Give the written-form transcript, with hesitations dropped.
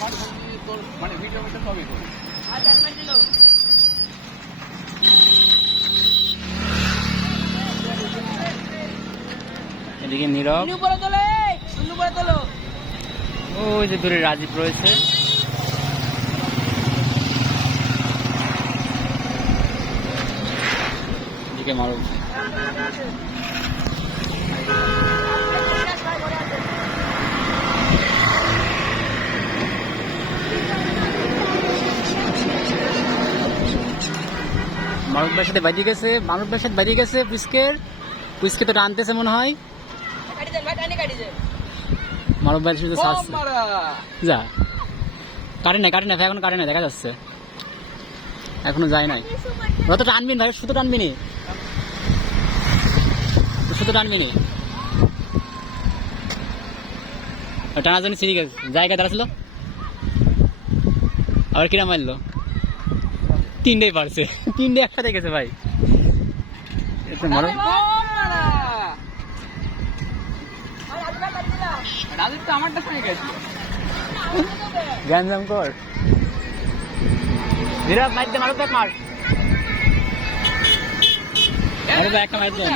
আমার তোর মানে ভিডিও মিডিও সবই করি। এদিকে নীরব, ওই যে দূরে রাজীব রয়েছে। এদিকে মারুফ। মারুফ ভাইয়ের সাথে বাইরে গেছে, মারুফ ভাইয়ের সাথে বাইরে গেছে। পুষ্কে তো টানতেছে মনে হয়। মারুফ ভাইয়ের সাথে যা কাটে না ভাই, এখনো কাটে না, দেখা যাচ্ছে এখনো যায় নাই। তো টানবিন ভাই, শুধু টানবিনি, শুধু টানবিনি। টানার জন্য সিঁড়ি গেছে, জায়গা দাঁড়াছিল আবার কিরা মারলো। তিনটেই পারছে, তিনটে একসাথে গেছে ভাই। রাজীব তো আমারটা সঙ্গে গেছে। গ্যাঞ্জাম কর নীরব, মার দে, মারুফ ভাই মার, মারুফ ভাই একটা মার দেন।